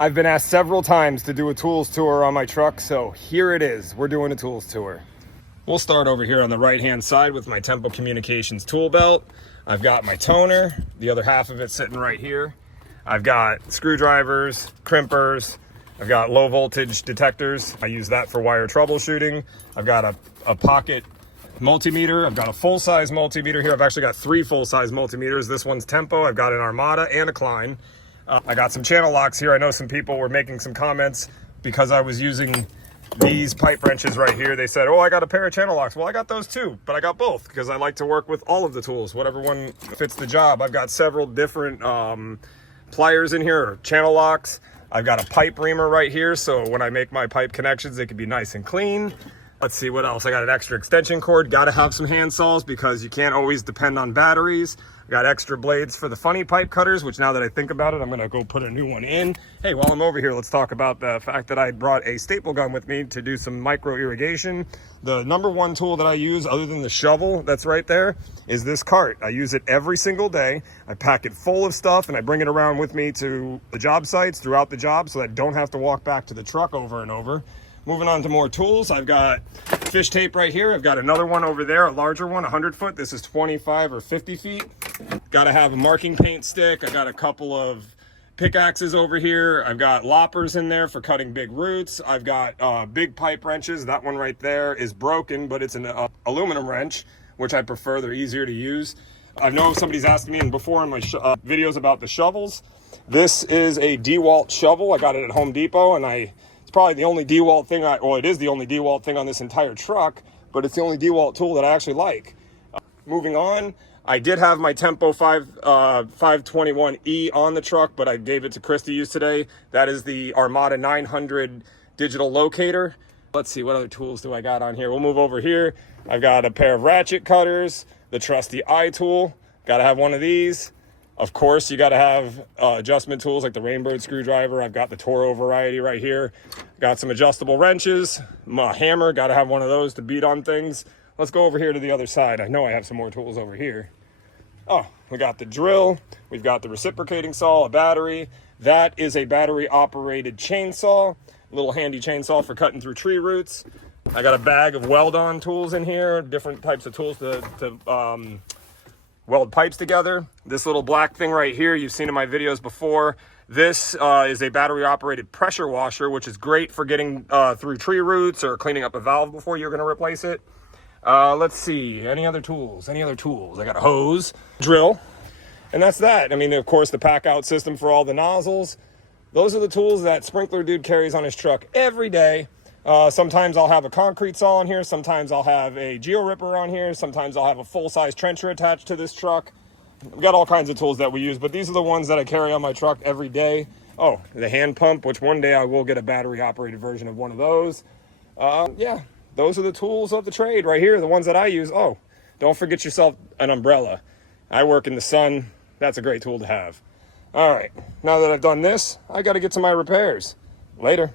I've been asked several times to do a tools tour on my truck, so here it is. We're doing a tools tour. We'll start over here on the right-hand side with my Tempo Communications tool belt. I've got my toner, the other half of it sitting right here. I've got screwdrivers, crimpers. I've got low voltage detectors. I use that for wire troubleshooting. I've got a pocket multimeter. I've got a full-size multimeter here. I've actually got 3 full-size multimeters. This one's Tempo. I've got an Armada and a Klein. I got some channel locks here. I know some people were making some comments because I was using these pipe wrenches right here. They said, oh, I got a pair of channel locks. Well, I got those too, but I got both because I like to work with all of the tools, whatever one fits the job. I've got several different pliers in here, or channel locks. I've got a pipe reamer right here, so when I make my pipe connections, they can be nice and clean. Let's see what else. I got an extra extension cord. Got to have some hand saws because you can't always depend on batteries. I got extra blades for the funny pipe cutters, which now that I think about it, I'm going to go put a new one in. Hey, while I'm over here, let's talk about the fact that I brought a staple gun with me to do some micro irrigation. The number one tool that I use, other than the shovel that's right there, is this cart. I use it every single day. I pack it full of stuff and I bring it around with me to the job sites throughout the job so that I don't have to walk back to the truck over and over. Moving on to more tools, I've got fish tape right here. I've got another one over there, a larger one, 100 foot. This is 25 or 50 feet. Got to have a marking paint stick. I got a couple of pickaxes over here. I've got loppers in there for cutting big roots. I've got big pipe wrenches. That one right there is broken, but it's an aluminum wrench, which I prefer. They're easier to use. I know somebody's asked me before in my videos about the shovels. This is a DeWalt shovel. I got it at Home Depot, and it's probably the only DeWalt thing it is the only DeWalt thing on this entire truck, but it's the only DeWalt tool that I actually like. Moving on, I did have my Tempo 521E on the truck, but I gave it to Chris to use today. That is the Armada 900 digital locator. Let's see, what other tools do I got on here? We'll move over here. I've got a pair of ratchet cutters, the trusty eye tool. Got to have one of these. Of course, you got to have adjustment tools like the Rainbird screwdriver. I've got the Toro variety right here. Got some adjustable wrenches, my hammer. Got to have one of those to beat on things. Let's go over here to the other side. I know I have some more tools over here. Oh, we got the drill. We've got the reciprocating saw, a battery. That is a battery-operated chainsaw. A little handy chainsaw for cutting through tree roots. I got a bag of weld-on tools in here, different types of tools to weld pipes together. This little black thing right here, you've seen in my videos before. This is a battery-operated pressure washer, which is great for getting through tree roots or cleaning up a valve before you're going to replace it. Let's see, any other tools? I got a hose, drill, and that's that. I mean, of course, the pack-out system for all the nozzles. Those are the tools that Sprinkler Dude carries on his truck every day. Sometimes I'll have a concrete saw on here. Sometimes I'll have a geo ripper on here. Sometimes I'll have a full-size trencher attached to this truck. We've got all kinds of tools that we use, but these are the ones that I carry on my truck every day. Oh, the hand pump, which one day I will get a battery-operated version of one of those. Yeah, those are the tools of the trade right here, the ones that I use. Oh, don't forget yourself an umbrella. I work in the sun. That's a great tool to have. All right, now that I've done this, I got to get to my repairs. Later.